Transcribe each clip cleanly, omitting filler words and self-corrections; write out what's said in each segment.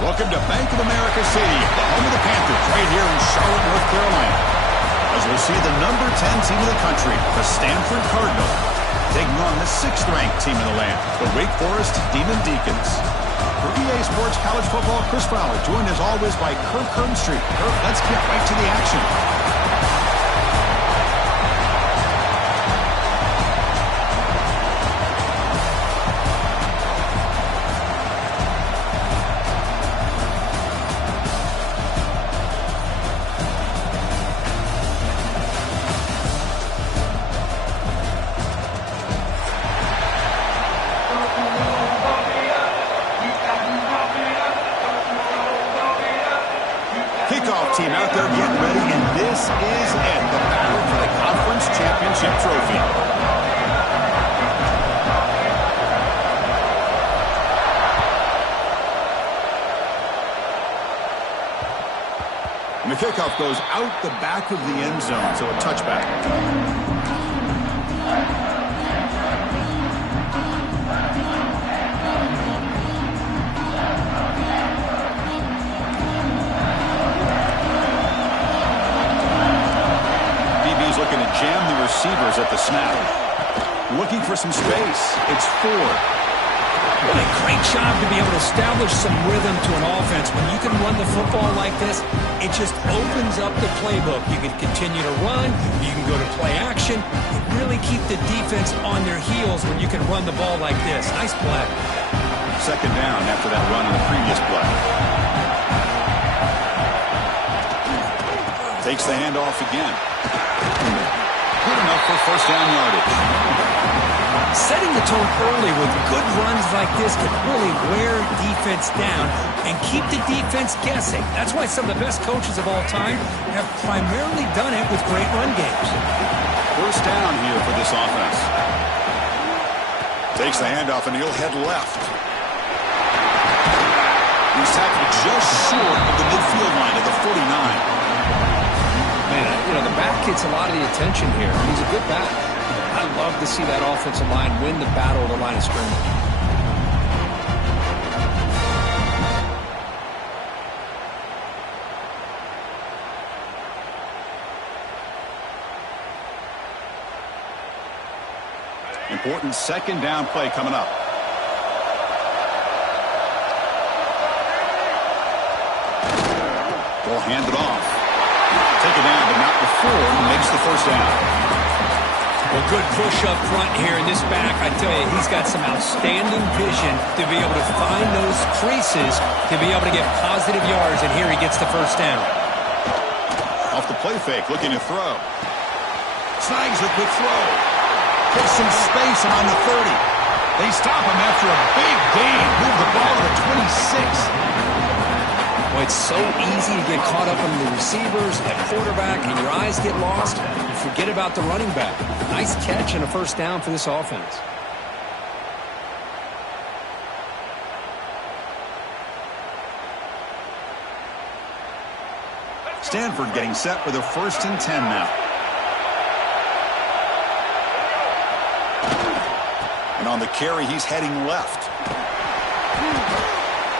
Welcome to Bank of America Stadium, the home of the Panthers, right here in Charlotte, North Carolina. As we'll see the number 10 team in the country, the Stanford Cardinal, taking on the 6th-ranked team in the land, the Wake Forest Demon Deacons. For EA Sports College Football, Chris Fowler, joined as always by Kirk Herbstreit. Kirk, let's get right to the action. Team out there getting ready, and this is it, the battle for the conference championship trophy. And the kickoff goes out the back of the end zone, so a touchback. Looking to jam the receivers at the snap. Looking for some space. It's 4. What a great job to be able to establish some rhythm to an offense. When you can run the football like this, it just opens up the playbook. You can continue to run. You can go to play action. You really keep the defense on their heels when you can run the ball like this. Nice play. 2nd down after that run on the previous play. Takes the handoff again. Good enough for 1st down yardage. Setting the tone early with good runs like this can really wear defense down and keep the defense guessing. That's why some of the best coaches of all time have primarily done it with great run games. 1st down here for this offense. Takes the handoff and he'll head left. He's tackled just short of the midfield line of the 49. Man, you know, the back gets a lot of the attention here. He's a good back. I love to see that offensive line win the battle of the line of scrimmage. Important 2nd down play coming up. Ball handed off. Take it down, but not before he makes the 1st down. Well, good push up front here in this back. I tell you, he's got some outstanding vision to be able to find those creases to be able to get positive yards, and here he gets the 1st down. Off the play fake, looking to throw. Snags a quick throw. Gets some space on the 30. They stop him after a big gain. Move the ball to the 26. Well, it's so easy to get caught up in the receivers, at quarterback, and your eyes get lost. You forget about the running back. Nice catch and a 1st down for this offense. Stanford getting set with a 1st and 10 now. And on the carry, he's heading left.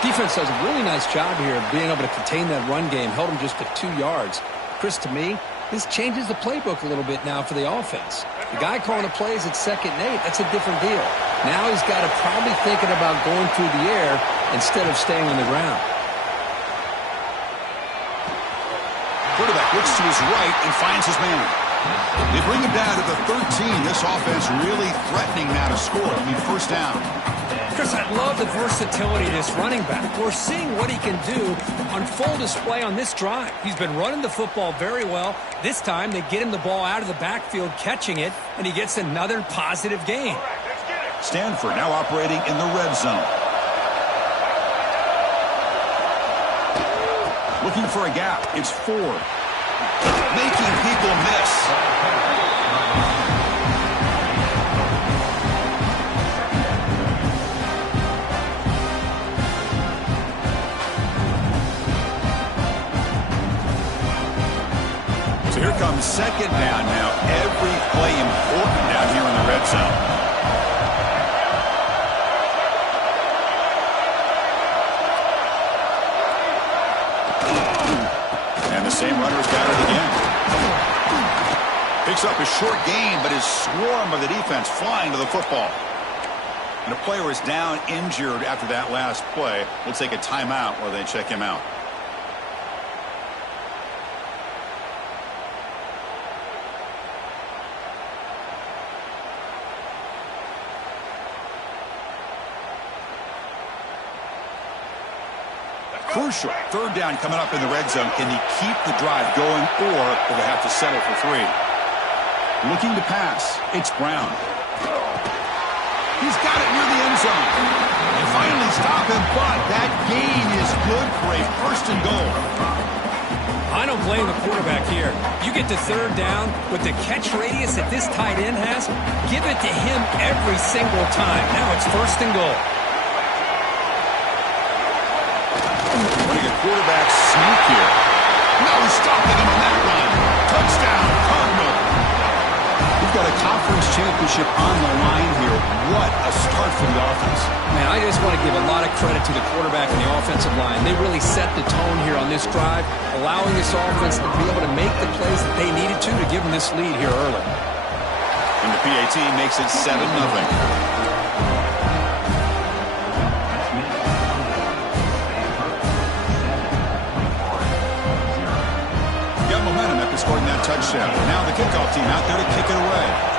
Defense does a really nice job here of being able to contain that run game. Held him just to 2 yards. Chris, to me, this changes the playbook a little bit now for the offense. The guy calling the plays at 2nd and 8, that's a different deal. Now he's got to probably thinking about going through the air instead of staying on the ground. Quarterback looks to his right and finds his man. They bring him down to the 13. This offense really threatening now to score. 1st down. Chris, I love the versatility of this running back. We're seeing what he can do on full display on this drive. He's been running the football very well. This time, they get him the ball out of the backfield, catching it, and he gets another positive gain. Stanford now operating in the red zone. Looking for a gap. It's 4. Making people miss. Here comes 2nd down now. Every play important down here in the red zone. The same runner's got it again. Picks up a short gain, but his swarm of the defense flying to the football. And the player is down injured after that last play. We'll take a timeout while they check him out. Crucial. Third down coming up in the red zone. Can he keep the drive going, or will they have to settle for 3? Looking to pass. It's Brown. He's got it near the end zone. And finally stop him, but that gain is good for a first and goal. I don't blame the quarterback here. You get to third down with the catch radius that this tight end has, give it to him every single time. Now it's first and goal. Running a quarterback sneak here. No stopping him on that run. Touchdown, Cardinal. We've got a conference championship on the line here. What a start for the offense. Man, I just want to give a lot of credit to the quarterback and the offensive line. They really set the tone here on this drive, allowing this offense to be able to make the plays that they needed to give them this lead here early. And the PAT makes it 7-0. Momentum after scoring that touchdown. Now the kickoff team out there to kick it away.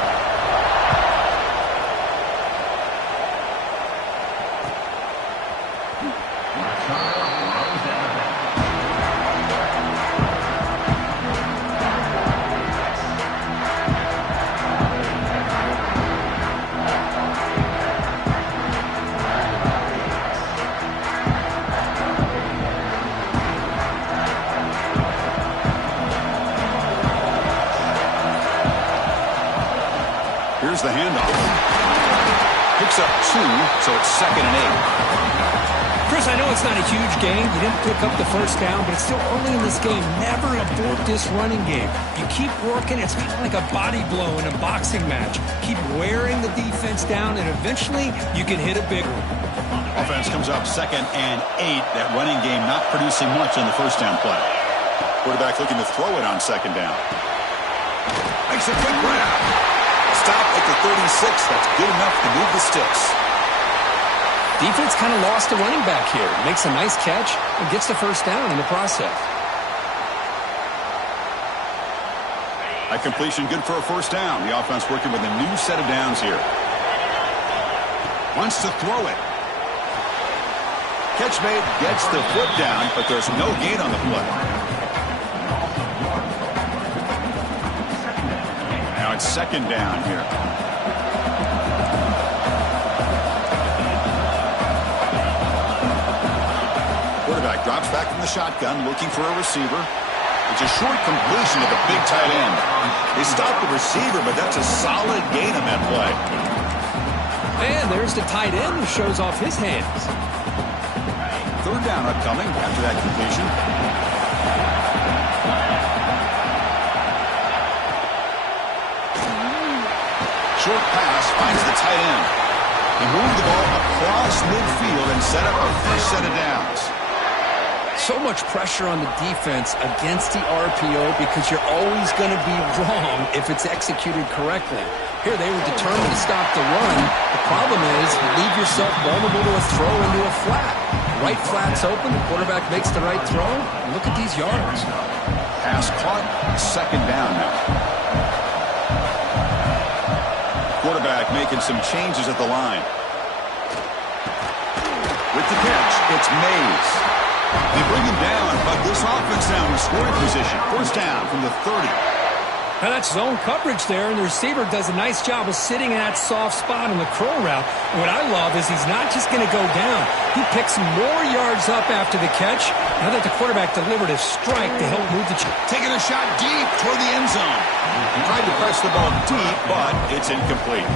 Here's the handoff. Picks up 2, so it's 2nd and 8. Chris, I know it's not a huge game. You didn't pick up the first down, but it's still early in this game. Never abort this running game. You keep working. It's kind of like a body blow in a boxing match. Keep wearing the defense down, and eventually you can hit a big one. Offense comes up 2nd and 8. That running game not producing much on the first down play. Quarterback looking to throw it on 2nd down. Makes a quick grab. Stop at the 36. That's good enough to move the sticks. Defense kind of lost the running back here. Makes a nice catch and gets the first down in the process. A completion good for a first down. The offense working with a new set of downs here. Wants to throw it. Catch made, gets the foot down, but there's no gain on the play. Now it's 2nd down here. Quarterback drops back from the shotgun, looking for a receiver. It's a short completion to the big tight end. They stopped the receiver, but that's a solid gain on that play. And there's the tight end who shows off his hands. 3rd down upcoming after that completion. Short pass finds the tight end. He moved the ball across midfield and set up a first set of downs. So much pressure on the defense against the RPO because you're always going to be wrong if it's executed correctly. Here they were determined to stop the run. The problem is you leave yourself vulnerable to a throw into a flat. Right flat's open, the quarterback makes the right throw. Look at these yards. Pass caught, 2nd down now. Quarterback making some changes at the line. With the catch, it's Mays. They bring him down, but this offense now in scoring position. First down from the 30. Now that's zone coverage there, and the receiver does a nice job of sitting in that soft spot on the curl route. And what I love is he's not just going to go down. He picks more yards up after the catch. Now that the quarterback delivered a strike to help move the chain. Taking a shot deep toward the end zone. He tried to press the ball deep, but it's incomplete.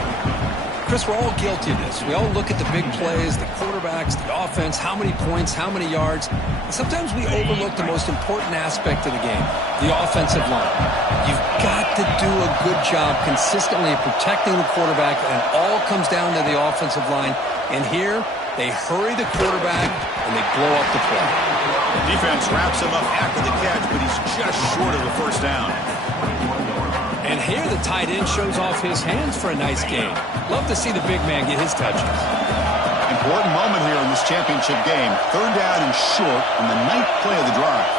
Chris, we're all guilty of this. We all look at the big plays, the quarterbacks, the offense, how many points, how many yards. And sometimes we overlook the most important aspect of the game, the offensive line. You've got to do a good job consistently protecting the quarterback, and it all comes down to the offensive line. And here, they hurry the quarterback, and they blow up the play. Defense wraps him up after the catch, but he's just short of the first down. And here the tight end shows off his hands for a nice gain. Love to see the big man get his touches. Important moment here in this championship game. 3rd down and short on the 9th play of the drive.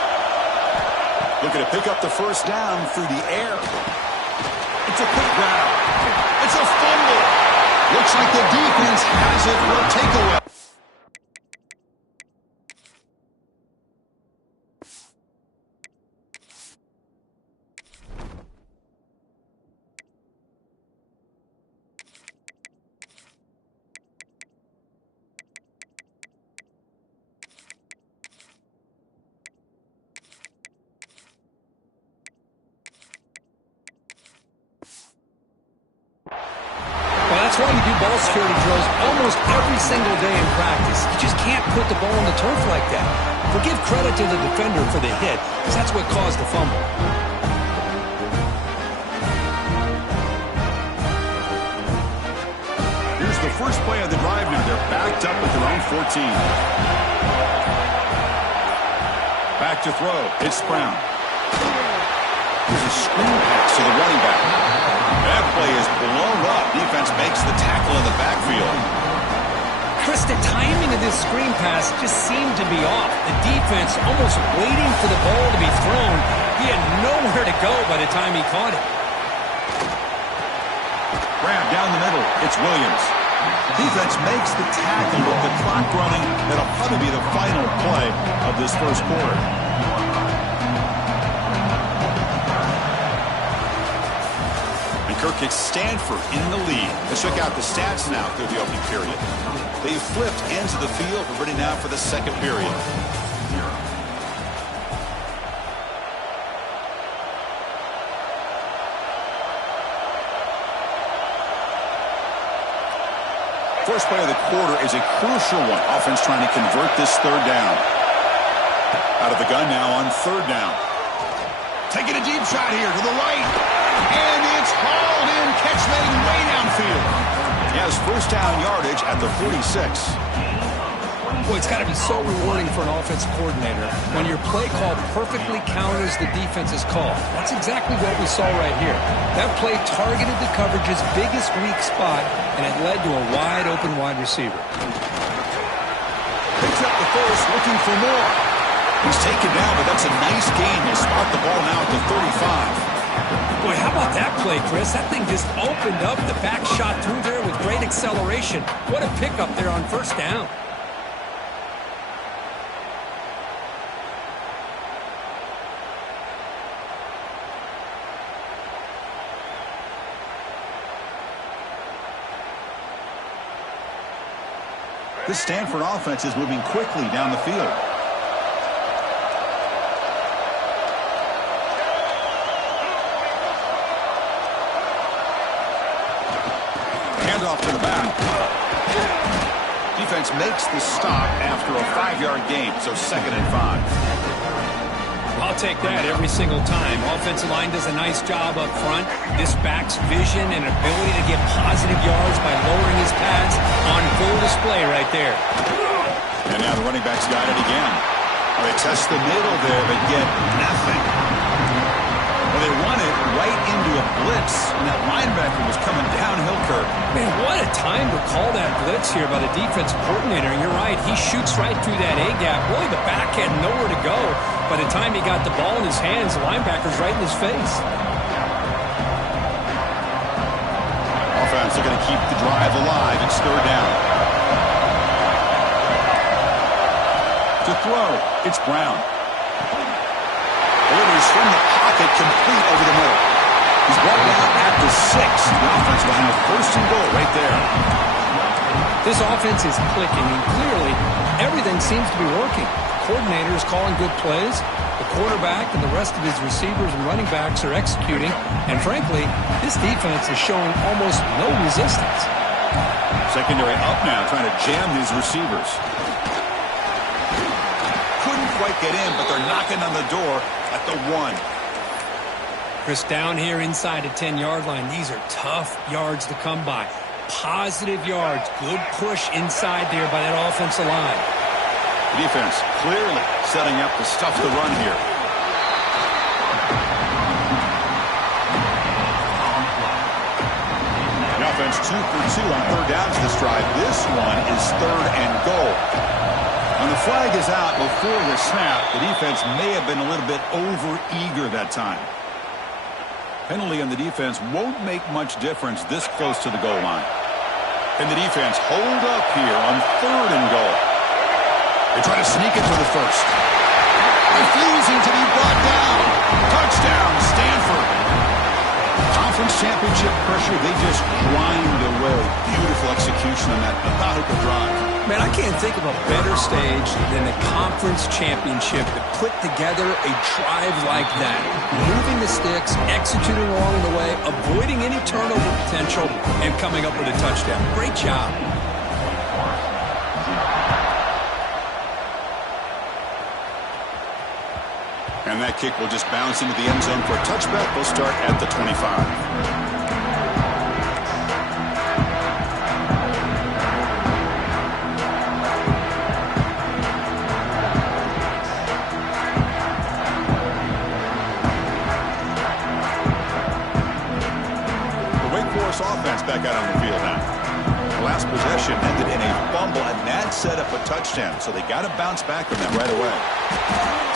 Looking to pick up the first down through the air. It's a quick grab. It's a fumble. Looks like the defense has it for a takeaway. That's why you do ball security drills almost every single day in practice. You just can't put the ball on the turf like that. But give credit to the defender for the hit, because that's what caused the fumble. Here's the first play of the drive now. They're backed up at their own 14. Back to throw. It's Brown. Here's a screen pass to the running back. That play is blown up. Defense makes the tackle in the backfield. Chris, the timing of this screen pass just seemed to be off. The defense almost waiting for the ball to be thrown. He had nowhere to go by the time he caught it. Grab down the middle. It's Williams. Defense makes the tackle with the clock running. That'll probably be the final play of this first quarter. Kirk Stanford in the lead. Let's check out the stats now through the opening period. They flipped ends of the field. We're ready now for the second period. First play of the quarter is a crucial one. Offense trying to convert this 3rd down. Out of the gun now on 3rd down. Taking a deep shot here to the right. And it's hauled in, catch made way downfield. He has first down yardage at the 46. Boy, it's got to be so rewarding for an offensive coordinator when your play call perfectly counters the defense's call. That's exactly what we saw right here. That play targeted the coverage's biggest weak spot, and it led to a wide-open wide receiver. Picks up the first, looking for more. He's taken down, but that's a nice gain. He'll spot the ball now at the 35. Boy, how about that play, Chris? That thing just opened up. The back shot through there with great acceleration. What a pickup there on first down. This Stanford offense is moving quickly down the field. Off to the back. Defense makes the stop after a 5-yard gain, so 2nd and 5. I'll take that every single time. Offensive line does a nice job up front. This back's vision and ability to get positive yards by lowering his pads on full display right there. And now the running back's got it again. Well, they test the middle there, but get nothing. Well, they run it right into a blitz, and that linebacker was coming downhill, Kirk. Man, what a time to call that blitz here by the defensive coordinator. And you're right, he shoots right through that A-gap. Really, the back had nowhere to go. By the time he got the ball in his hands, the linebacker's right in his face. Offense looking to keep the drive alive. It's 3rd down. To throw, it's Brown. Delivers from the pocket, complete over the middle. He's brought down at the 6. The offense will have 1st and goal right there. This offense is clicking, and clearly everything seems to be working. The coordinator is calling good plays. The quarterback and the rest of his receivers and running backs are executing. And frankly, this defense is showing almost no resistance. Secondary up now, trying to jam his receivers. Couldn't quite get in, but they're knocking on the door at the 1. Chris, down here inside the 10-yard line, these are tough yards to come by. Positive yards, good push inside there by that offensive line. The defense clearly setting up to stuff the run here. The offense 2 for 2 on third downs this drive. This one is 3rd and goal. When the flag is out before the snap, the defense may have been a little bit over-eager that time. Penalty on the defense won't make much difference this close to the goal line. And the defense hold up here on 3rd and goal. They try to sneak it for the first. Refusing to be brought down. Touchdown, Stanford. Conference championship pressure, they just grind away. Beautiful execution on that methodical drive. Man, I can't think of a better stage than the conference championship to put together a drive like that. Moving the sticks, executing along the way, avoiding any turnover potential, and coming up with a touchdown. Great job. And that kick will just bounce into the end zone for a touchback. We'll start at the 25. Offense back out on the field now. The last possession ended in a fumble, and that set up a touchdown, so they got to bounce back from that right away.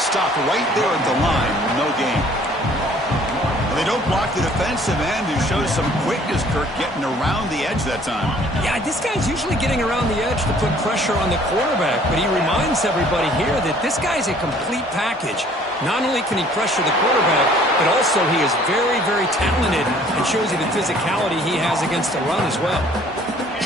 Stopped right there at the line, no gain. And they don't block the defensive end, who shows some quickness, Kirk, getting around the edge that time. Yeah, this guy's usually getting around the edge to put pressure on the quarterback, but he reminds everybody here that this guy's a complete package. Not only can he pressure the quarterback, but also he is very, very talented and shows you the physicality he has against the run as well.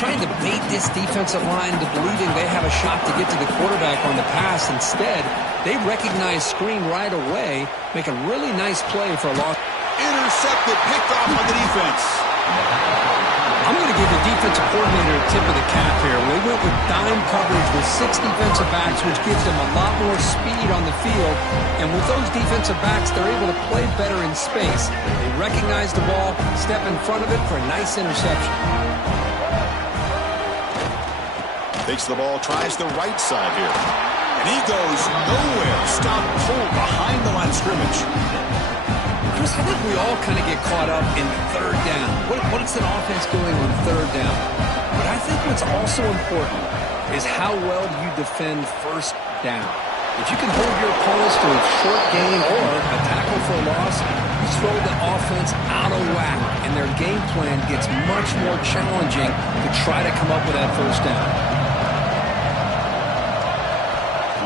Trying to bait this defensive line into believing they have a shot to get to the quarterback on the pass. Instead, they recognize screen right away, make a really nice play for a loss. Intercepted, picked off on the defense. I'm going to give the defensive coordinator a tip of the cap here. They went with dime coverage with 6 defensive backs, which gives them a lot more speed on the field. And with those defensive backs, they're able to play better in space. They recognize the ball, step in front of it for a nice interception. Takes the ball, tries the right side here. And he goes nowhere. Stop pulled behind the line of scrimmage. Chris, I think we all kind of get caught up in 3rd down. What is an offense doing on 3rd down? But I think what's also important is how well you defend 1st down. If you can hold your opponents to a short gain or a tackle for a loss, you throw the offense out of whack, and their game plan gets much more challenging to try to come up with that 1st down.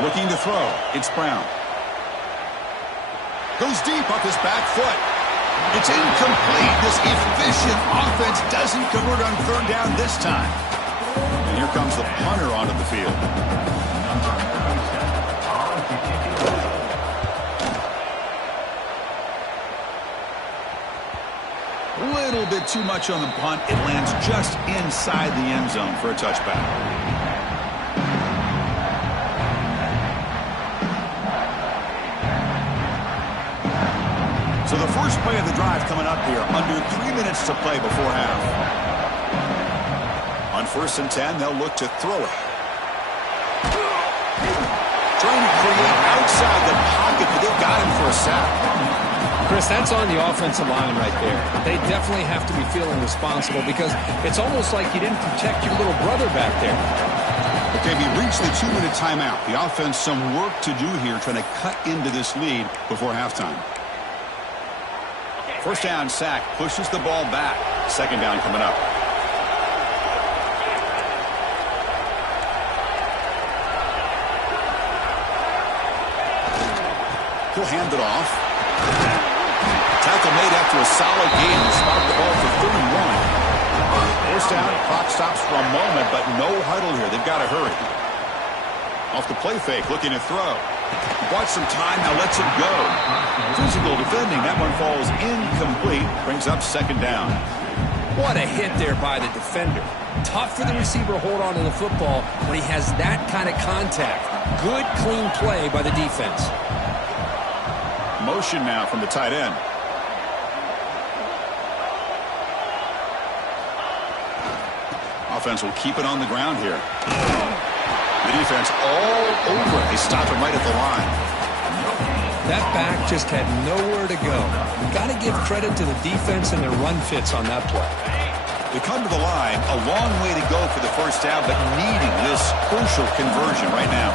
Looking to throw. It's Brown. Goes deep off his back foot. It's incomplete. This efficient offense doesn't convert on 3rd down this time. And here comes the punter onto the field. A little bit too much on the punt. It lands just inside the end zone for a touchback. So the first play of the drive coming up here, under 3 minutes to play before half. On 1st and 10, they'll look to throw it. Trying to create outside the pocket, but they've got him for a sack. Chris, that's on the offensive line right there. They definitely have to be feeling responsible because it's almost like you didn't protect your little brother back there. Okay, we reached the 2-minute timeout. The offense some work to do here, trying to cut into this lead before halftime. 1st down, sack, pushes the ball back. 2nd down coming up. He'll hand it off. Tackle made after a solid gain to spot the ball for 31. 1st down, clock stops for a moment, but no huddle here. They've got to hurry. Off the play fake, looking to throw. Bought some time, now lets it go. Physical defending, that one falls incomplete. Brings up 2nd down. What a hit there by the defender. Tough for the receiver to hold on to the football when he has that kind of contact. Good, clean play by the defense. Motion now from the tight end. Offense will keep it on the ground here. The defense all over it. They stop him right at the line. That back just had nowhere to go. You've got to give credit to the defense and their run fits on that play. We come to the line, a long way to go for the first down, but needing this crucial conversion right now.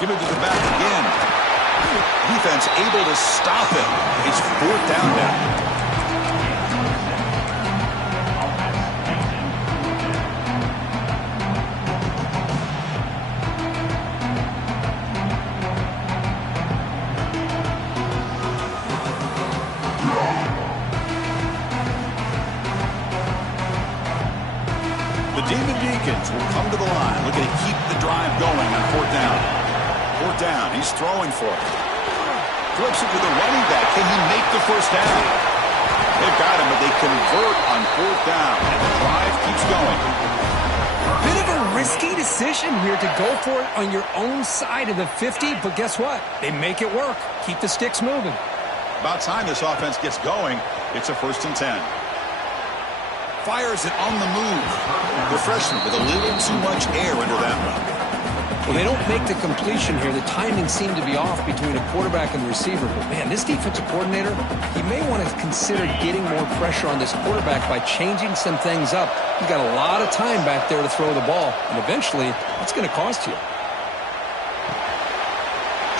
Give it to the back again. Defense able to stop him. It's fourth down now. Will come to the line, looking to keep the drive going on fourth down. Fourth down, he's throwing for it. Flips it to the running back. Can he make the first down? They've got him, but they convert on fourth down, and the drive keeps going. Bit of a risky decision here to go for it on your own side of the 50, but guess what? They make it work. Keep the sticks moving. About time this offense gets going. It's a 1st and 10. Fires it on the move. The freshman with a little too much air under that one. Well, they don't make the completion here. The timing seemed to be off between a quarterback and the receiver. But, man, this defensive coordinator, he may want to consider getting more pressure on this quarterback by changing some things up. You've got a lot of time back there to throw the ball, and eventually it's going to cost you.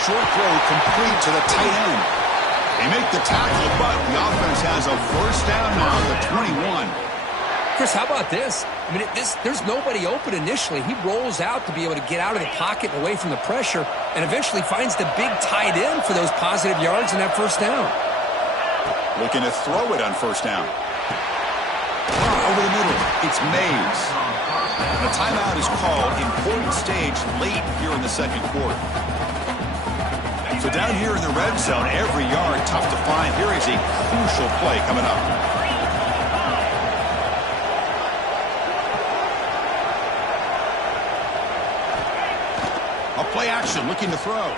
Short throw complete to the tight end. They make the tackle, but the offense has a first down now at the 21. Chris, how about this? I mean, there's nobody open initially. He rolls out to be able to get out of the pocket and away from the pressure and eventually finds the big tight end for those positive yards in that first down. Looking to throw it on first down. Over the middle, it's Mays. And a timeout is called. Important stage late here in the second quarter. So down here in the red zone, every yard tough to find. Here is a crucial play coming up. Play action, looking to throw.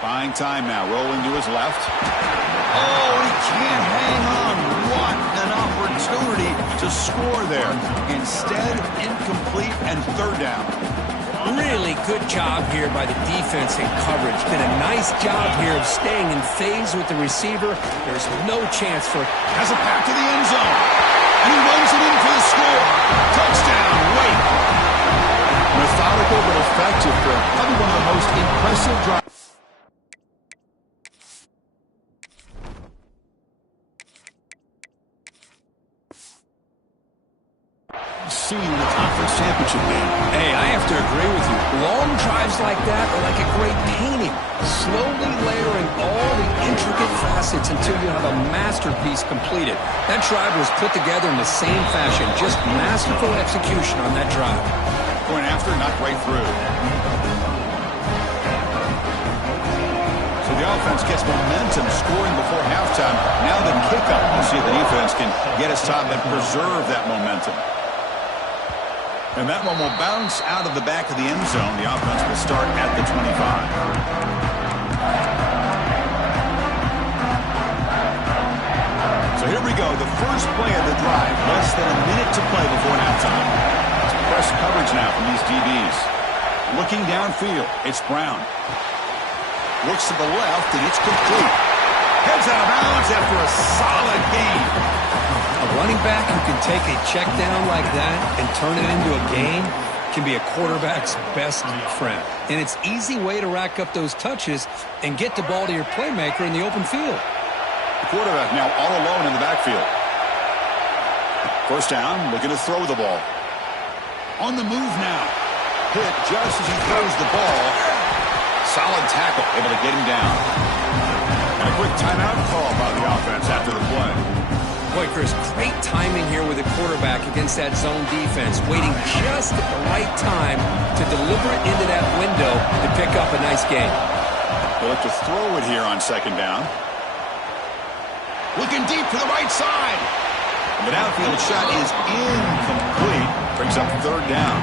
Buying time now, rolling to his left. Oh, he can't hang on. What an opportunity to score there. Instead, incomplete and third down. Really good job here by the defense in coverage. Did a nice job here of staying in phase with the receiver. There's no chance for it. Has a pass to the end zone. And he runs it in for the score. Touchdown, Wake. Methodical but effective for probably one of the most impressive drives. Seen in the conference championship game. Hey, I have to agree with you. Long drives like that are like a great painting. Slowly layering all the intricate facets until you have a masterpiece completed. That drive was put together in the same fashion. Just masterful execution on that drive. Going after, knocked right through. So the offense gets momentum, scoring before halftime. Now the kickoff. We'll see if the defense can get us top and preserve that momentum. And that one will bounce out of the back of the end zone. The offense will start at the 25. So here we go. The first play of the drive. Less than a minute to play before halftime. Press coverage now from these DBs. Looking downfield, it's Brown. Looks to the left, and it's complete. Heads out of bounds after a solid gain. A running back who can take a check down like that and turn it into a gain can be a quarterback's best friend. And it's an easy way to rack up those touches and get the ball to your playmaker in the open field. The quarterback now all alone in the backfield. First down, looking to throw the ball. On the move now. Hit just as he throws the ball. Solid tackle, able to get him down. And a quick timeout call by the offense after the play. Boy, Chris, great timing here with the quarterback against that zone defense, waiting just at the right time to deliver it into that window to pick up a nice gain. They'll look to throw it here on second down. Looking deep to the right side. And the downfield shot is incomplete. Brings up third down.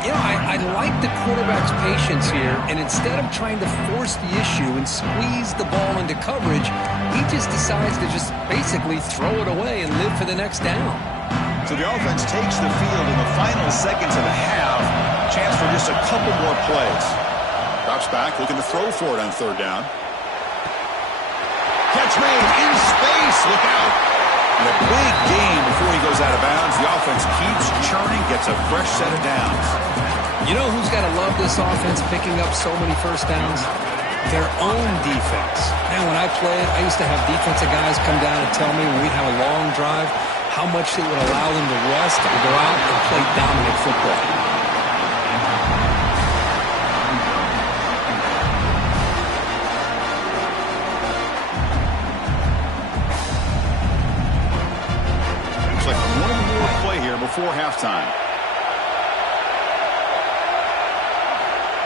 You know, I like the quarterback's patience here, and instead of trying to force the issue and squeeze the ball into coverage, he just decides to just basically throw it away and live for the next down. So the offense takes the field in the final seconds of the half. Chance for just a couple more plays. Drops back, looking to throw for it on third down. Catch made in space. Look out. And a big gain before he goes out of bounds. The offense keeps churning, gets a fresh set of downs. You know who's got to love this offense picking up so many first downs? Their own defense. Man, when I played, I used to have defensive guys come down and tell me when we'd have a long drive how much it would allow them to rest and go out and play dominant football. Looks like one more play here before halftime.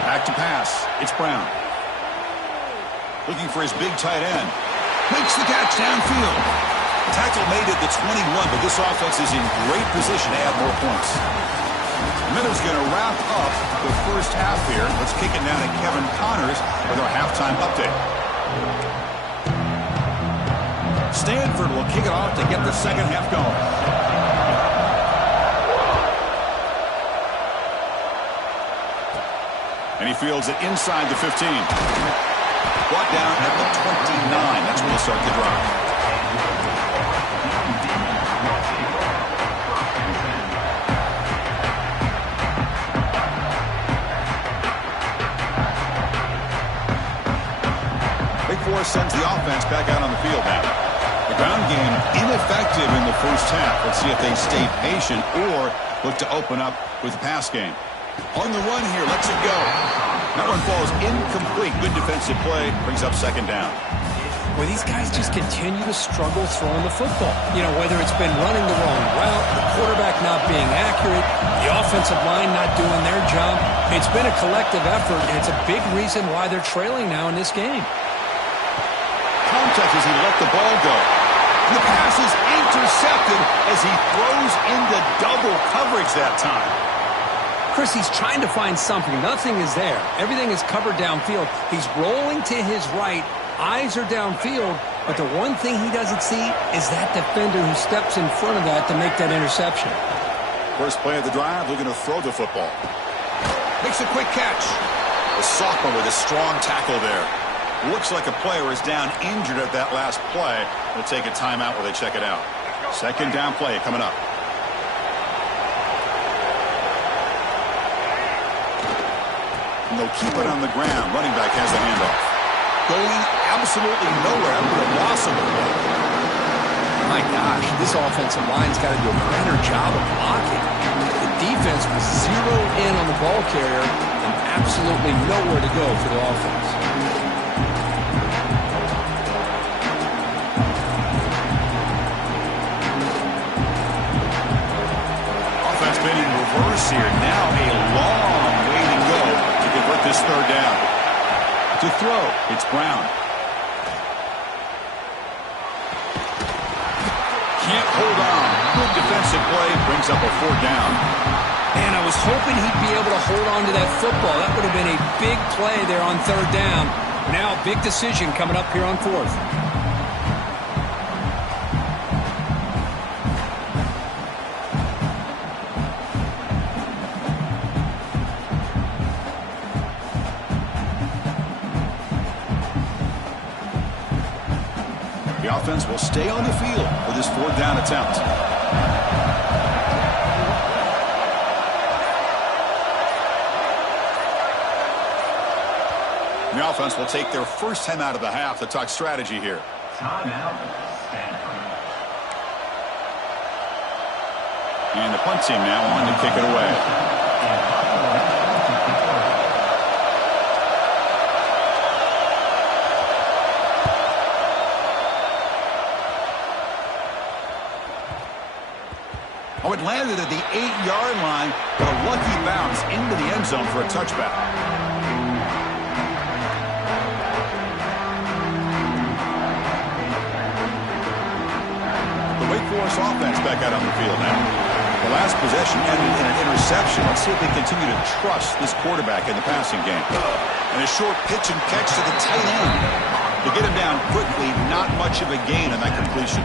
Back to pass. It's Brown. Looking for his big tight end. Makes the catch downfield. Tackle made at the 21, but this offense is in great position to add more points. Miller's going to wrap up the first half here. Let's kick it down to Kevin Connors with our halftime update. Stanford will kick it off to get the second half going. And he fields it inside the 15. Brought down at the 29. That's where he'll start the drive. Big Four sends the offense back out on the field now. The ground game ineffective in the first half. Let's see if they stay patient or look to open up with the pass game. On the run here, lets it go. That one falls incomplete. Good defensive play. Brings up second down. Well, these guys just continue to struggle throwing the football. You know, whether it's been running the wrong route, the quarterback not being accurate, the offensive line not doing their job. It's been a collective effort, and it's a big reason why they're trailing now in this game. Contact as he let the ball go. And the pass is intercepted as he throws into double coverage that time. Chris, he's trying to find something. Nothing is there. Everything is covered downfield. He's rolling to his right. Eyes are downfield. But the one thing he doesn't see is that defender who steps in front of that to make that interception. First play of the drive, looking to throw the football. Makes a quick catch. The sophomore with a strong tackle there. Looks like a player is down injured at that last play. We'll take a timeout while they check it out. Second down play coming up. And they'll keep it on the ground. Running back has the handoff. Going absolutely nowhere after a loss of the ball. My gosh, this offensive line's got to do a better job of blocking. The defense was zeroed in on the ball carrier and absolutely nowhere to go for the offense. Offense been in reverse here. Now a long way to go to convert this third down. To throw, it's Brown. Can't hold on. Good defensive play. Brings up a fourth down. Man, I was hoping he'd be able to hold on to that football. That would have been a big play there on third down. Now a big decision coming up here on fourth. The offense will stay on the field for this fourth down attempt. The offense will take their first time out of the half to talk strategy here. Timeout, Stanford. And the punt team now on to kick it away. Oh, it landed at the 8-yard line, but a lucky bounce into the end zone for a touchback. The Wake Forest offense back out on the field now. The last possession ended in an interception. Let's see if they continue to trust this quarterback in the passing game. And a short pitch and catch to the tight end. To get him down quickly, not much of a gain on that completion.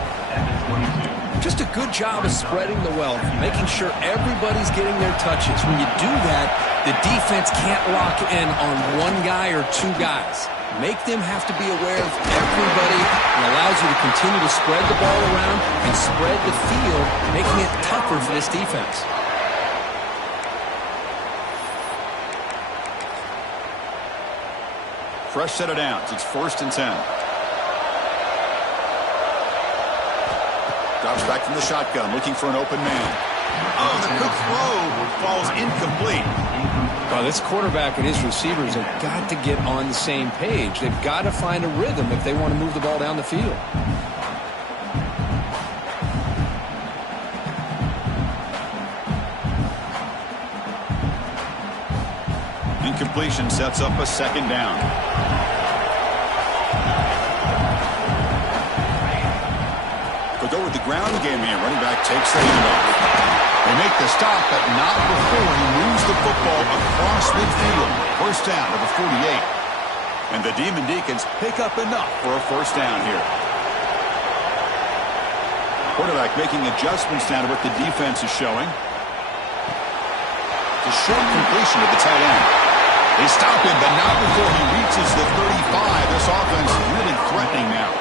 Just a good job of spreading the wealth, making sure everybody's getting their touches. When you do that, the defense can't lock in on one guy or two guys. Make them have to be aware of everybody, and allows you to continue to spread the ball around and spread the field, making it tougher for this defense. Fresh set of downs. It's 1st and 10. Drops back from the shotgun, looking for an open man. Oh, the quick throw falls incomplete. Well, this quarterback and his receivers have got to get on the same page. They've got to find a rhythm if they want to move the ball down the field. Incompletion sets up a 2nd down. They'll go with the ground game here. Running back takes the handoff. They make the stop, but not before he moves the football across midfield. 1st down to the 48. And the Demon Deacons pick up enough for a 1st down here. Quarterback making adjustments down to what the defense is showing. It's a short completion to the tight end. They stop him, but not before he reaches the 35. This offense really threatening now.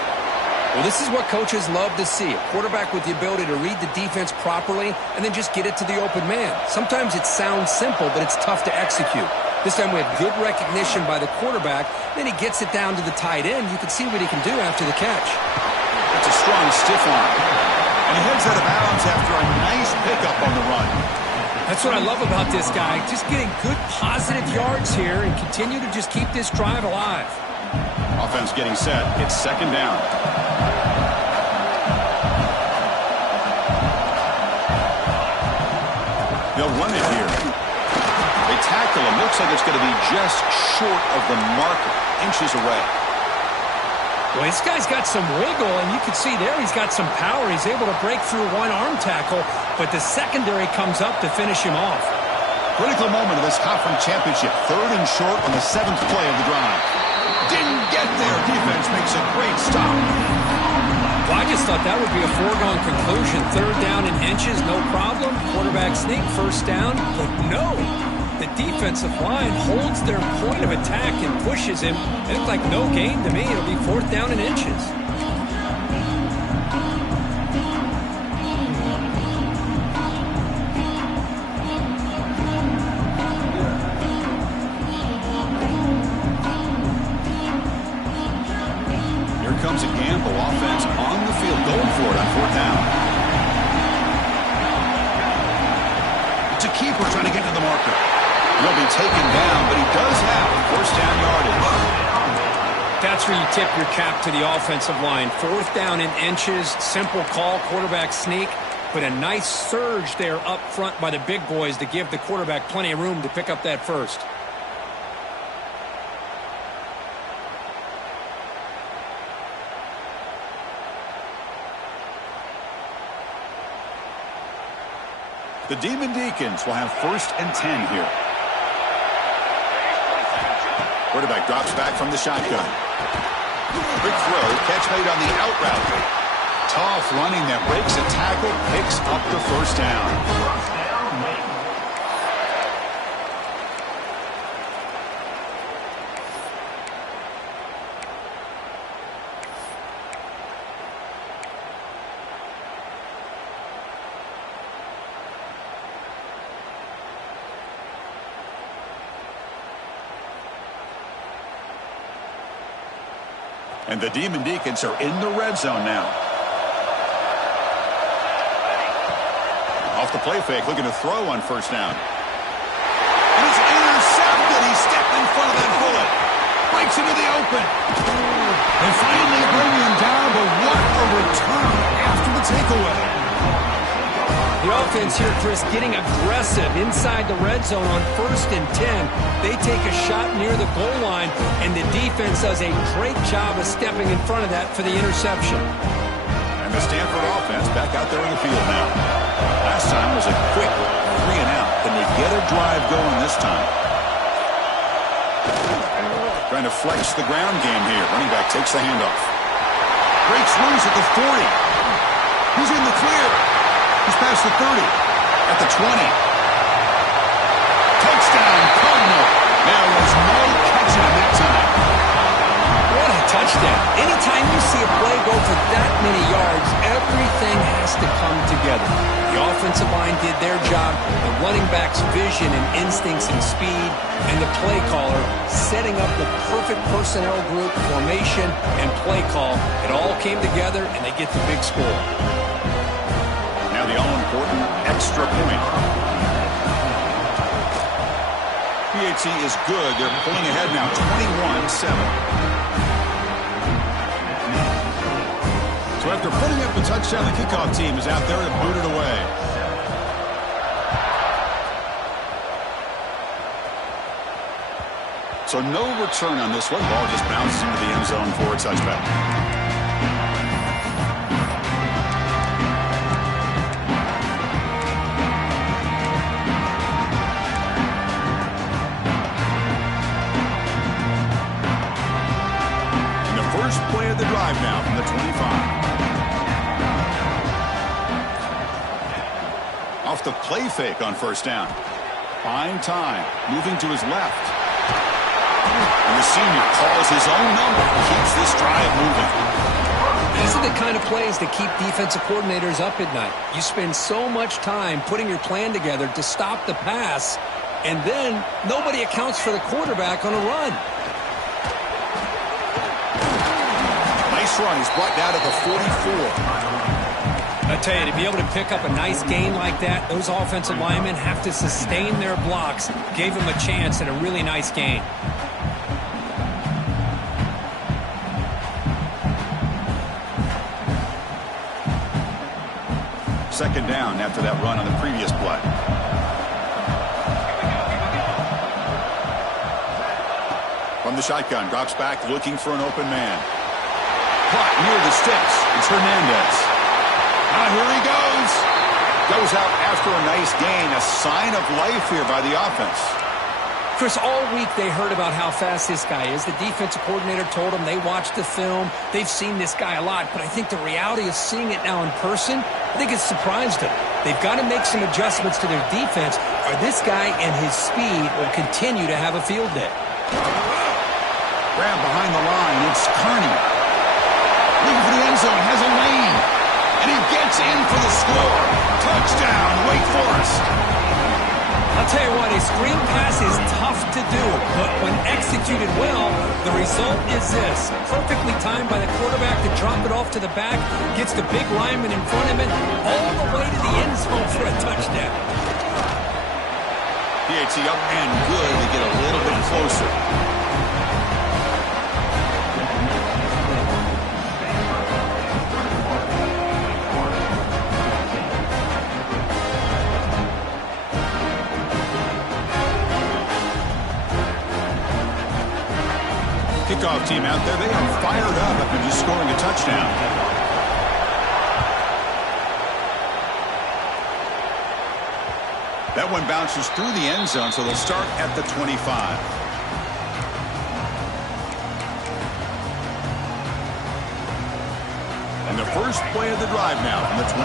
Well, this is what coaches love to see. A quarterback with the ability to read the defense properly and then just get it to the open man. Sometimes it sounds simple, but it's tough to execute. This time we have good recognition by the quarterback. Then he gets it down to the tight end. You can see what he can do after the catch. That's a strong stiff arm. And he heads out of bounds after a nice pickup on the run. That's what I love about this guy. Just getting good positive yards here and continue to just keep this drive alive. Offense getting set. It's 2nd down. They'll run it here. They tackle him. Looks like it's going to be just short of the marker. Inches away. Well, this guy's got some wiggle, and you can see there he's got some power. He's able to break through one arm tackle, but the secondary comes up to finish him off. Critical moment of this conference championship. 3rd and short on the 7th play of the drive. Didn't get there. Defense makes a great stop. Well, I just thought that would be a foregone conclusion. 3rd down in inches, no problem. Quarterback sneak, 1st down. But no, the defensive line holds their point of attack and pushes him. It looked like no gain to me. It'll be 4th down in inches. Comes a gamble. Offense on the field, going for it on 4th down. It's a keeper trying to get to the marker. He'll be taken down, but he does have 1st down yardage. That's where you tip your cap to the offensive line. 4th down in inches, simple call, quarterback sneak, but a nice surge there up front by the big boys to give the quarterback plenty of room to pick up that 1st. The Demon Deacons will have 1st and 10 here. Quarterback drops back from the shotgun. Quick throw, catch made on the out route. Tough running that breaks a tackle, picks up the 1st down. And the Demon Deacons are in the red zone now. Off the play fake, looking to throw on 1st down. And it's intercepted. He stepped in front of that bullet. Breaks into the open. They finally bring him down, but what a return after the takeaway. The offense here, Chris, getting aggressive inside the red zone on 1st and 10. They take a shot near the goal line, and the defense does a great job of stepping in front of that for the interception. And the Stanford offense back out there in the field now. Last time was a quick 3 and out. Can they get a drive going this time? Trying to flex the ground game here. Running back takes the handoff. Breaks loose at the 40. He's in the clear. He's past the 30. At the 20. Touchdown, Cardinal. There was no catching him that time. What a touchdown. Anytime you see a play go for that many yards, everything has to come together. The offensive line did their job, the running back's vision and instincts and speed, and the play caller setting up the perfect personnel group, formation, and play call. It all came together, and they get the big score. Now the all-important extra point. PAT is good. They're pulling ahead now, 21-7. So after putting up the touchdown, the kickoff team is out there to boot it away. So no return on this one. Ball just bounces into the end zone for a touchback. First play of the drive now from the 25. Off the play fake on first down. Fine time. Moving to his left. And the senior calls his own number. Keeps this drive moving. These are the kind of plays that keep defensive coordinators up at night. You spend so much time putting your plan together to stop the pass, and then nobody accounts for the quarterback on a run. Nice run. He's brought down at the 44. I tell you, to be able to pick up a nice gain like that, those offensive linemen have to sustain their blocks. Gave him a chance at a really nice gain. Second down after that run on the previous play. From the shotgun, drops back looking for an open man. Caught near the sticks. It's Hernandez. Here he goes. Goes out after a nice gain. A sign of life here by the offense. Chris, all week they heard about how fast this guy is. The defensive coordinator told them they watched the film. They've seen this guy a lot. But I think the reality of seeing it now in person, I think it's surprised them. They've got to make some adjustments to their defense, or this guy and his speed will continue to have a field day. Grab behind the line. It's Kearney. Looking for the end zone. Has a lane. And he gets in for the score. Touchdown, Wake Forest. I'll tell you what, a screen pass is tough to do, but when executed well, the result is this. Perfectly timed by the quarterback to drop it off to the back, gets the big lineman in front of him, all the way to the end zone for a touchdown. PAT up and good to get a little bit closer. Kickoff team out there, they are fired up after just scoring a touchdown. That one bounces through the end zone, so they'll start at the 25. And the first play of the drive now from the 25.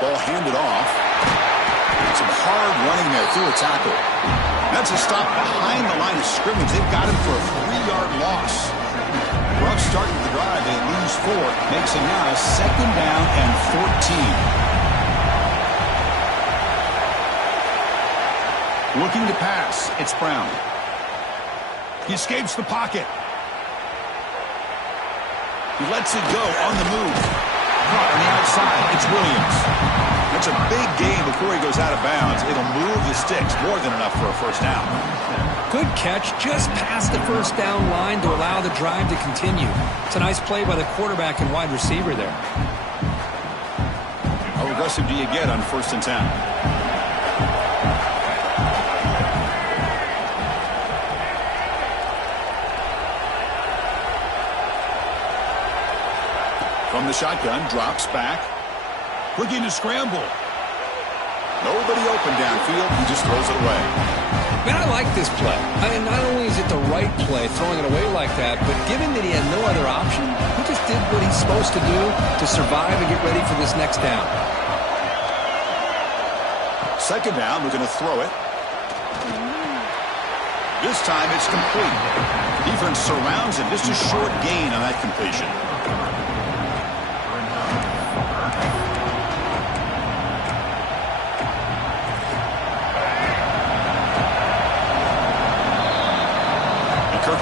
Ball handed off. Some hard running there through a tackle. That's a stop behind the line of scrimmage. They've got him for a 3-yard loss. Rough start to the drive. They lose 4. Makes it now a second down and 14. Looking to pass. It's Brown. He escapes the pocket. He lets it go on the move. Caught on the outside. It's Williams. That's a big gain before he goes out of bounds. It'll move the sticks, more than enough for a first down. Good catch, just past the first down line to allow the drive to continue. It's a nice play by the quarterback and wide receiver there. How aggressive do you get on 1st and 10? From the shotgun, drops back. Looking to scramble. Nobody open downfield. He just throws it away. Man, I like this play. Not only is it the right play, throwing it away like that, but given that he had no other option, he just did what he's supposed to do to survive and get ready for this next down. Second down, we're going to throw it. This time it's complete. Defense surrounds him. Just a short gain on that completion.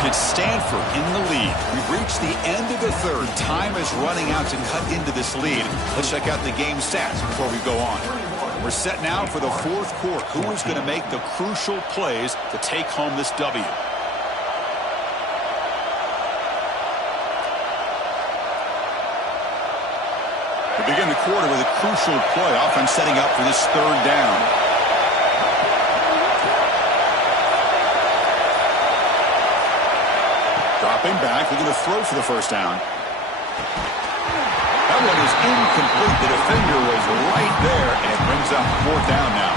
It's Stanford in the lead. We've reached the end of the third. Time is running out to cut into this lead. Let's check out the game stats before we go on. We're set now for the fourth quarter. Who is going to make the crucial plays to take home this W? We begin the quarter with a crucial play. Offense setting up for this third down. Dropping back, we're going to throw for the first down. That one is incomplete. The defender was right there, and it brings up fourth down now.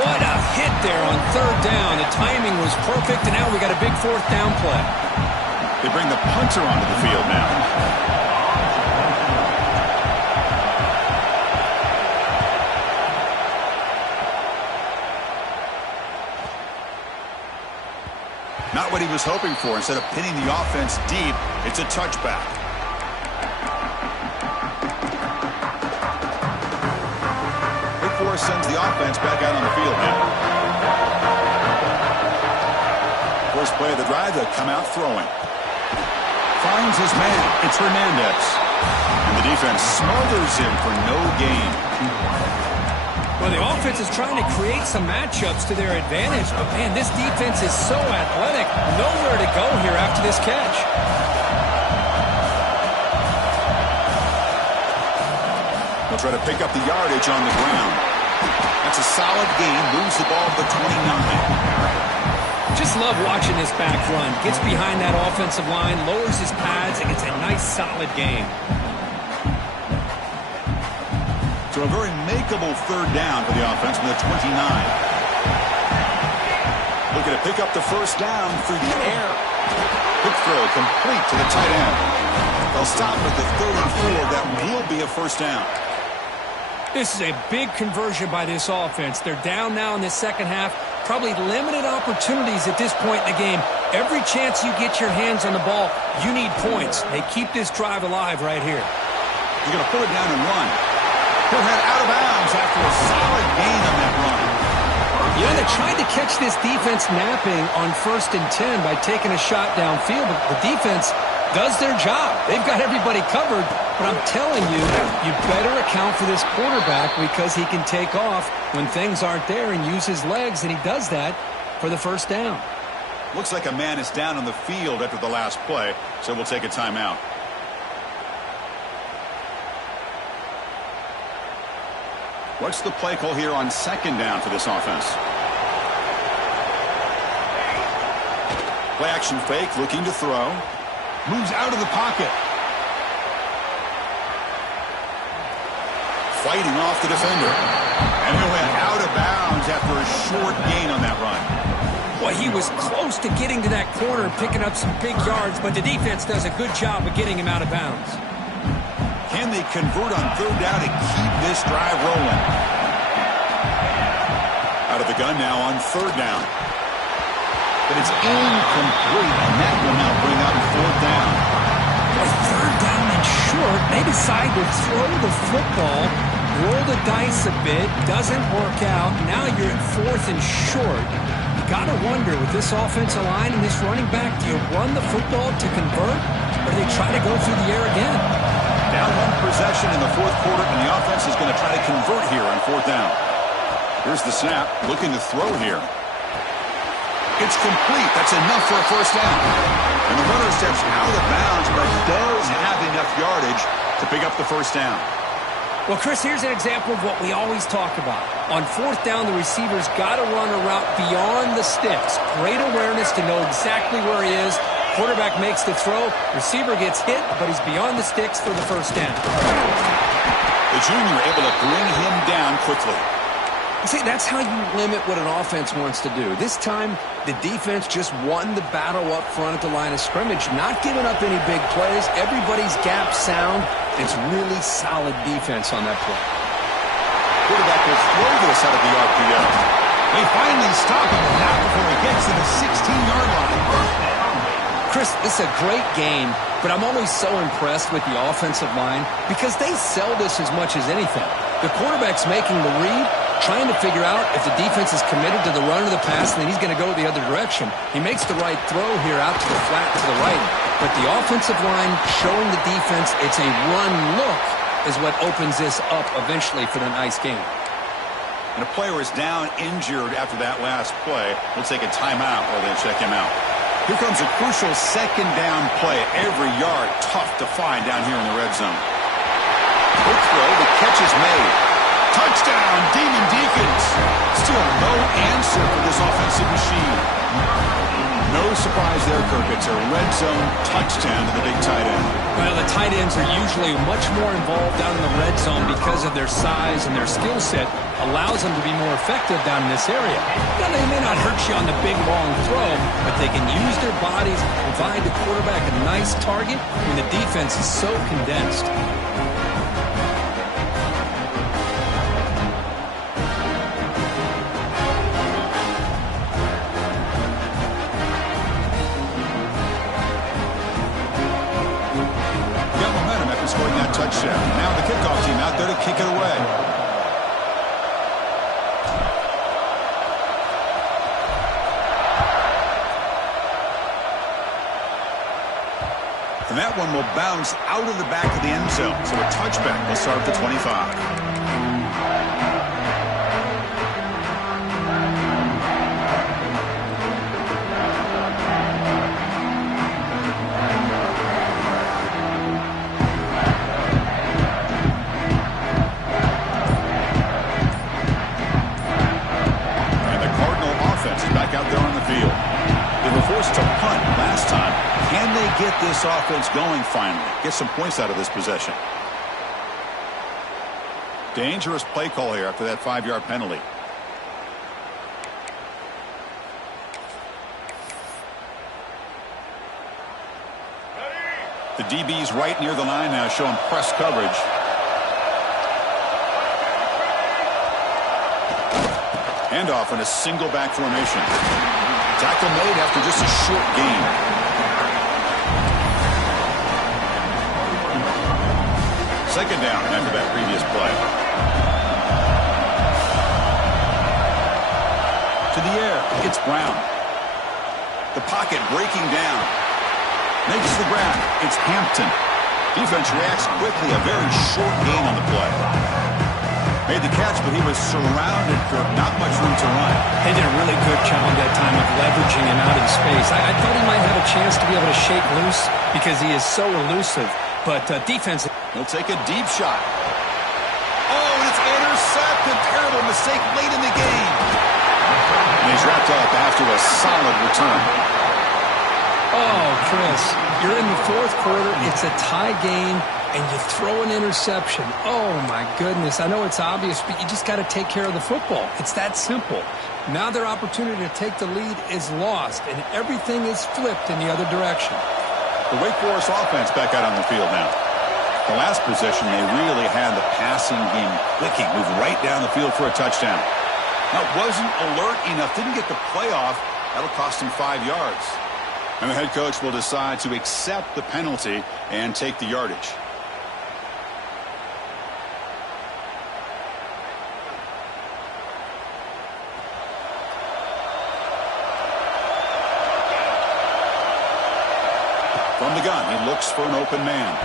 What a hit there on third down. The timing was perfect, and now we got a big fourth down play. They bring the punter onto the field now. Not what he was hoping for. Instead of pinning the offense deep, it's a touchback. Big Force sends the offense back out on the field now. First play of the drive, they come out throwing. Finds his man. It's Hernandez. And the defense smothers him for no gain. Well, the offense is trying to create some matchups to their advantage, but, man, this defense is so athletic. Nowhere to go here after this catch. They'll try to pick up the yardage on the ground. That's a solid gain. Moves the ball to the 29. Just love watching this back run. Gets behind that offensive line, lowers his pads, and gets a nice, solid gain. So a very makeable third down for the offense from the 29. Looking to pick up the first down through the air. Quick throw complete to the tight end. They'll stop at the 34. That will be a first down. This is a big conversion by this offense. They're down now in the second half. Probably limited opportunities at this point in the game. Every chance you get your hands on the ball, you need points. They keep this drive alive right here. You're going to pull it down and run. He'll head out of bounds after a solid gain on that run. You know, they tried to catch this defense napping on 1st and 10 by taking a shot downfield, but the defense does their job. They've got everybody covered, but I'm telling you, you better account for this quarterback because he can take off when things aren't there and use his legs, and he does that for the first down. Looks like a man is down on the field after the last play, so we'll take a timeout. What's the play call here on second down for this offense? Play action fake, looking to throw. Moves out of the pocket. Fighting off the defender. And he went out of bounds after a short gain on that run. Boy, he was close to getting to that corner and picking up some big yards, but the defense does a good job of getting him out of bounds. Can they convert on third down and keep this drive rolling? Out of the gun now on third down. But it's incomplete, and that will now bring up fourth down. Well, third down and short. They decide to throw the football, roll the dice a bit, doesn't work out. Now you're at 4th and short. You got to wonder, with this offensive line and this running back, do you run the football to convert, or do they try to go through the air again? Down one possession in the fourth quarter, and the offense is going to try to convert here on fourth down. Here's the snap, looking to throw here. It's complete. That's enough for a first down. And the runner steps out of bounds, but does have enough yardage to pick up the first down. Well, Chris, here's an example of what we always talk about. On fourth down, the receiver's got to run a route beyond the sticks. Great awareness to know exactly where he is. Quarterback makes the throw. Receiver gets hit, but he's beyond the sticks for the first down. The junior able to bring him down quickly. See, that's how you limit what an offense wants to do. This time, the defense just won the battle up front at the line of scrimmage, not giving up any big plays. Everybody's gap sound. It's really solid defense on that play. Quarterback will throw this out of the RPO. They finally stop him, not before he gets to the 16-yard line. Chris, this is a great game, but I'm always so impressed with the offensive line because they sell this as much as anything. The quarterback's making the read, trying to figure out if the defense is committed to the run or the pass, and then he's going to go the other direction. He makes the right throw here out to the flat to the right, but the offensive line showing the defense it's a run look is what opens this up eventually for the nice game. And a player is down injured after that last play. We'll take a timeout while they check him out. Here comes a crucial second down play. Every yard tough to find down here in the red zone. Quick throw, the catch is made. Touchdown, Demon Deacons. Still no answer for this offensive machine. No surprise there, Kirk. It's a red zone touchdown to the big tight end. Well, the tight ends are usually much more involved down in the red zone because of their size and their skill set allows them to be more effective down in this area. Now, they may not hurt you on the big, long throw, but they can use their bodies to provide the quarterback a nice target when the defense is so condensed. Scoring that touchdown. Now the kickoff team out there to kick it away. And that one will bounce out of the back of the end zone. So a touchback will start at the 25. Forced to punt last time. Can they get this offense going finally? Get some points out of this possession. Dangerous play call here after that 5-yard penalty. The DB's right near the line now, showing press coverage. Handoff in a single back formation. Tackle made after just a short gain. Second down after that previous play. To the air, it's Brown. The pocket breaking down. Makes the grab. It's Hampton. Defense reacts quickly. A very short gain on the play. Made the catch, but he was surrounded, Kirk. Not much room to run. They did a really good job that time of leveraging him out in space. I thought he might have a chance to be able to shake loose because he is so elusive. But defense... He'll take a deep shot. Oh, and it's intercepted. Terrible mistake late in the game. And he's wrapped up after a solid return. Oh, Chris, you're in the fourth quarter. It's a tie game. And you throw an interception. Oh, my goodness. I know it's obvious, but you just got to take care of the football. It's that simple. Now their opportunity to take the lead is lost, and everything is flipped in the other direction. The Wake Forest offense back out on the field now. The last possession, they really had the passing game clicking. Moved right down the field for a touchdown. Now, wasn't alert enough. Didn't get the play off. That'll cost him 5 yards. And the head coach will decide to accept the penalty and take the yardage. From the gun, he looks for an open man.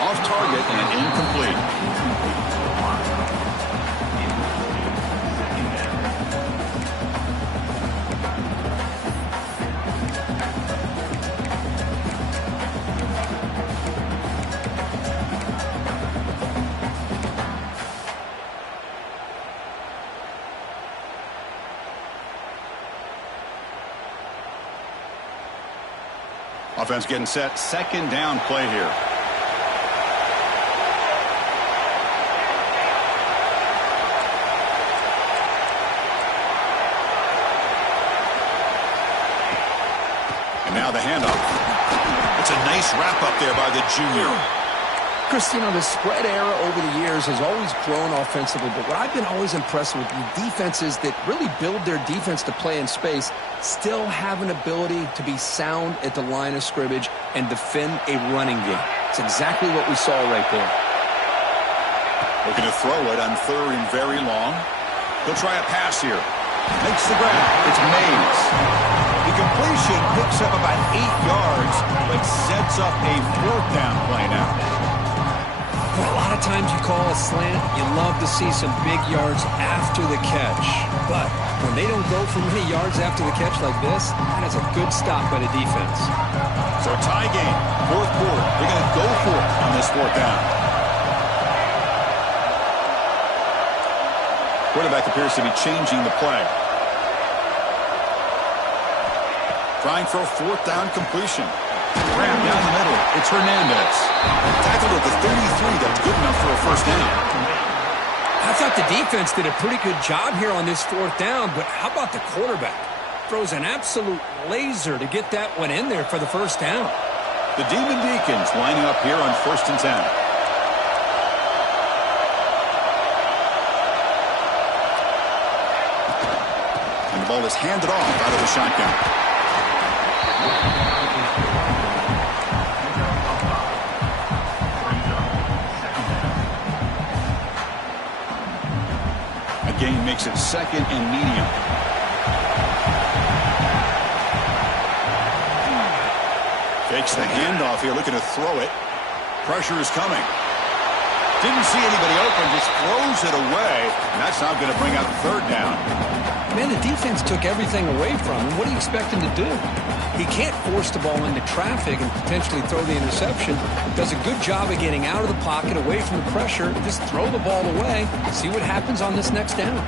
Off target and incomplete. Offense getting set. Second down play here. And now the handoff. It's a nice wrap-up there by the junior. Chris, you know, the spread era over the years has always grown offensively, but what I've been always impressed with the defenses that really build their defense to play in space still have an ability to be sound at the line of scrimmage and defend a running game. It's exactly what we saw right there. Looking to throw it on 3rd and very long. He'll try a pass here. Makes the grab. It's Mays. The completion picks up about 8 yards, but sets up a 4th down play now. A lot of times you call a slant, you love to see some big yards after the catch. But when they don't go for many yards after the catch like this, that is a good stop by the defense. So tie game, 4th quarter. They're going to go for it on this 4th down. Quarterback appears to be changing the play. Trying for a 4th down completion. Grab down the middle. It's Hernandez. Tackled at the 33. That's good enough for a 1st down. I thought the defense did a pretty good job here on this 4th down, but how about the quarterback? Throws an absolute laser to get that one in there for the 1st down. The Demon Deacons lining up here on 1st and 10. And the ball is handed off out of the shotgun. Gain makes it 2nd and medium. Fakes the handoff here, looking to throw it. Pressure is coming. Didn't see anybody open, just throws it away. And that's not going to bring out 3rd down. Man, the defense took everything away from him. What do you expect him to do? He can't force the ball into traffic and potentially throw the interception. Does a good job of getting out of the pocket, away from the pressure. Just throw the ball away. See what happens on this next down.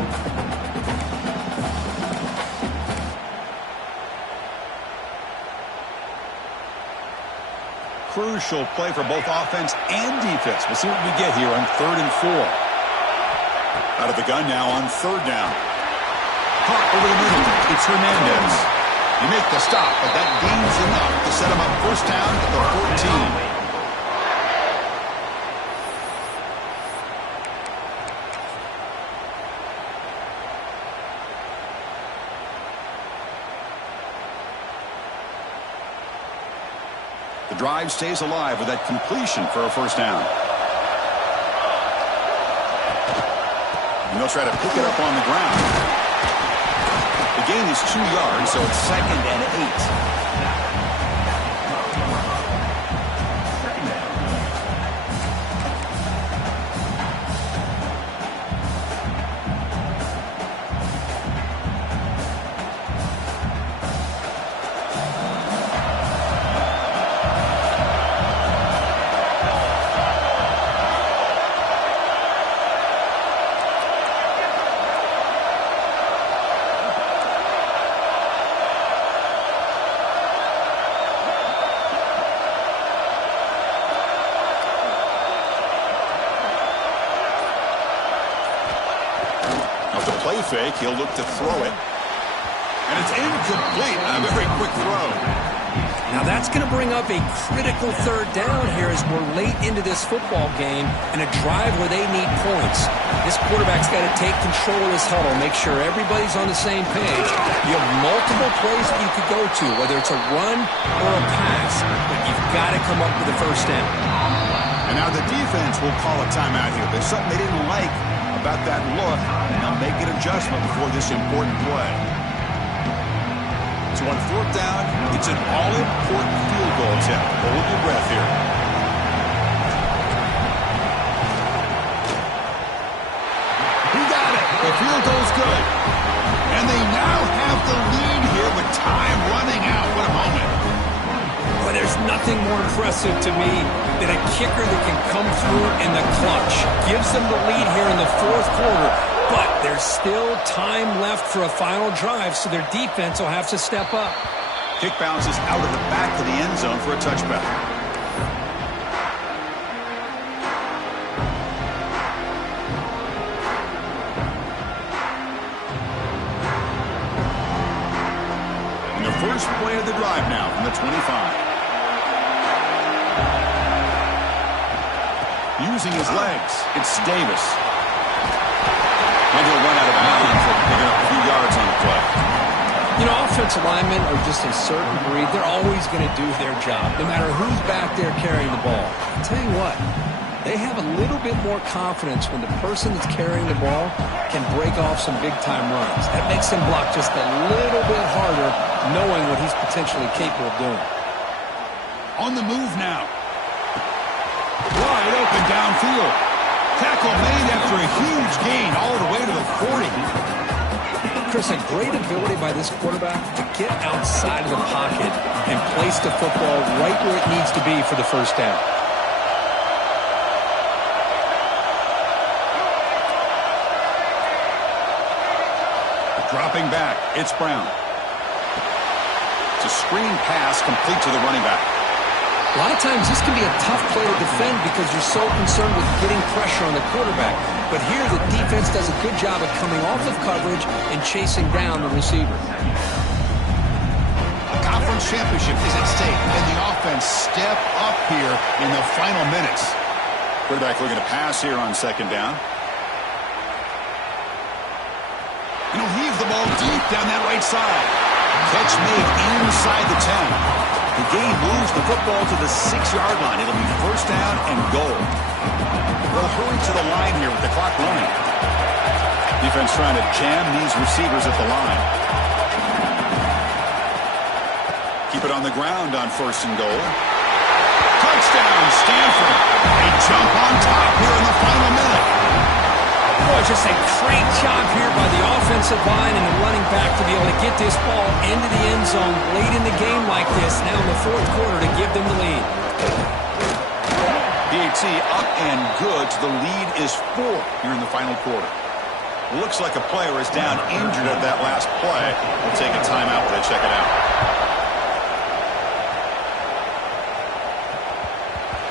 Crucial play for both offense and defense. We'll see what we get here on 3rd and 4. Out of the gun now on 3rd down. Caught over the middle. It's Hernandez. You make the stop, but that gains enough to set him up 1st down at the 14. The drive stays alive with that completion for a 1st down. And they'll try to pick it up on the ground. The gain is 2 yards, so it's 2nd and 8. Fake. He'll look to throw it. And it's incomplete. A very quick throw. Now that's going to bring up a critical 3rd down here as we're late into this football game and a drive where they need points. This quarterback's got to take control of this huddle, make sure everybody's on the same page. You have multiple plays that you could go to, whether it's a run or a pass, but you've got to come up with the 1st down. And now the defense will call a timeout here. There's something they didn't like about that look, and they'll make an adjustment before this important play. So on 4th down, it's an all-important field goal attempt. Hold your breath here. He got it. The field goal's good. And they now have the lead here with time running out. What a moment. But there's nothing more impressive to me than a kicker that can come through in the clutch. Gives them the lead here in the 4th quarter, but there's still time left for a final drive, so their defense will have to step up. Kick bounces out of the back of the end zone for a touchback. first play of the drive now from the 25. Using his legs, it's Davis. And he'll run out of bounds and pick up a few yards on the play. You know, offensive linemen are just a certain breed. They're always going to do their job, no matter who's back there carrying the ball. I'll tell you what, they have a little bit more confidence when the person that's carrying the ball can break off some big-time runs. That makes them block just a little bit harder, knowing what he's potentially capable of doing. On the move now. Wide open downfield. Tackle made after a huge gain all the way to the 40. Chris, a great ability by this quarterback to get outside of the pocket and place the football right where it needs to be for the first down. Dropping back, it's Brown. It's a screen pass complete to the running back. A lot of times this can be a tough play to defend because you're so concerned with getting pressure on the quarterback. But here the defense does a good job of coming off of coverage and chasing down the receiver. A conference championship is at stake, and the offense step up here in the final minutes. Quarterback looking to pass here on second down. And he'll heave the ball deep down that right side. Catch made inside the 10. The game moves the football to the 6-yard line. It'll be first down and goal. They'll hurry to the line here with the clock running. Defense trying to jam these receivers at the line. Keep it on the ground on first and goal. Touchdown, Stanford. They jump on top here in the final minute. Boy, just a great job here by the offensive line and the running back to be able to get this ball into the end zone late in the game like this, now in the fourth quarter, to give them the lead. PAT up and good. The lead is 4 here in the final quarter. Looks like a player is down injured at that last play. We'll take a timeout while they check it out.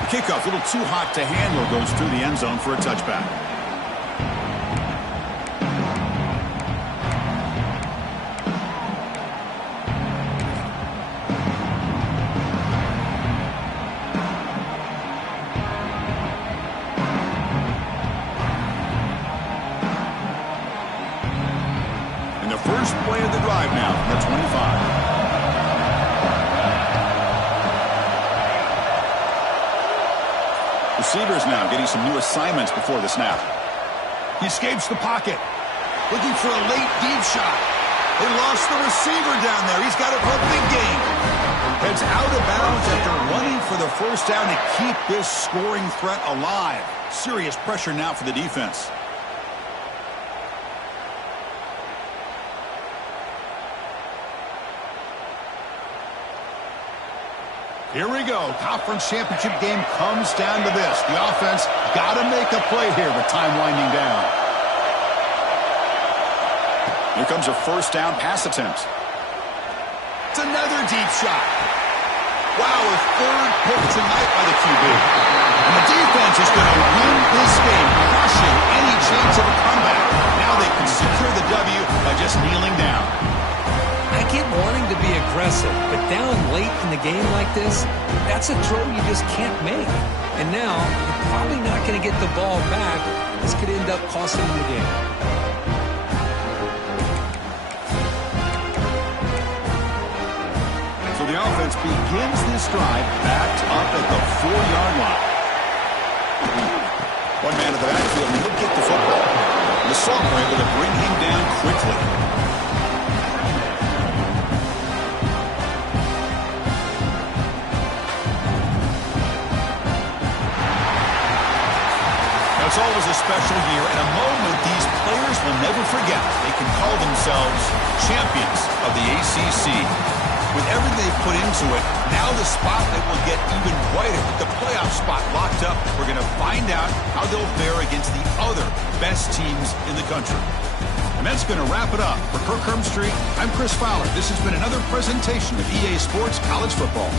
The kickoff, a little too hot to handle, goes through the end zone for a touchback. First play of the drive now from the 25. Receivers now getting some new assignments before the snap. He escapes the pocket. Looking for a late deep shot. They lost the receiver down there. He's got it for a big game. Heads out of bounds after running for the first down to keep this scoring threat alive. Serious pressure now for the defense. Here we go. Conference championship game comes down to this. The offense got to make a play here with time winding down. Here comes a first down pass attempt. It's another deep shot. Wow, a third pick tonight by the QB. And the defense is going to win this game, crushing any chance of a comeback. Now they can secure the W by just kneeling down. I get wanting to be aggressive, but down late in the game like this, that's a throw you just can't make. And now, you're probably not going to get the ball back. This could end up costing them the game. So the offense begins this drive backed up at the 4-yard line. One man in the backfield, and he'll get the football. The Salt were able to bring him down quickly. It's always a special year and a moment these players will never forget. They can call themselves champions of the ACC. With everything they've put into it, now the spotlight will get even brighter. With the playoff spot locked up, we're going to find out how they'll fare against the other best teams in the country. And that's going to wrap it up. For Kirk Street, I'm Chris Fowler. This has been another presentation of EA Sports College Football.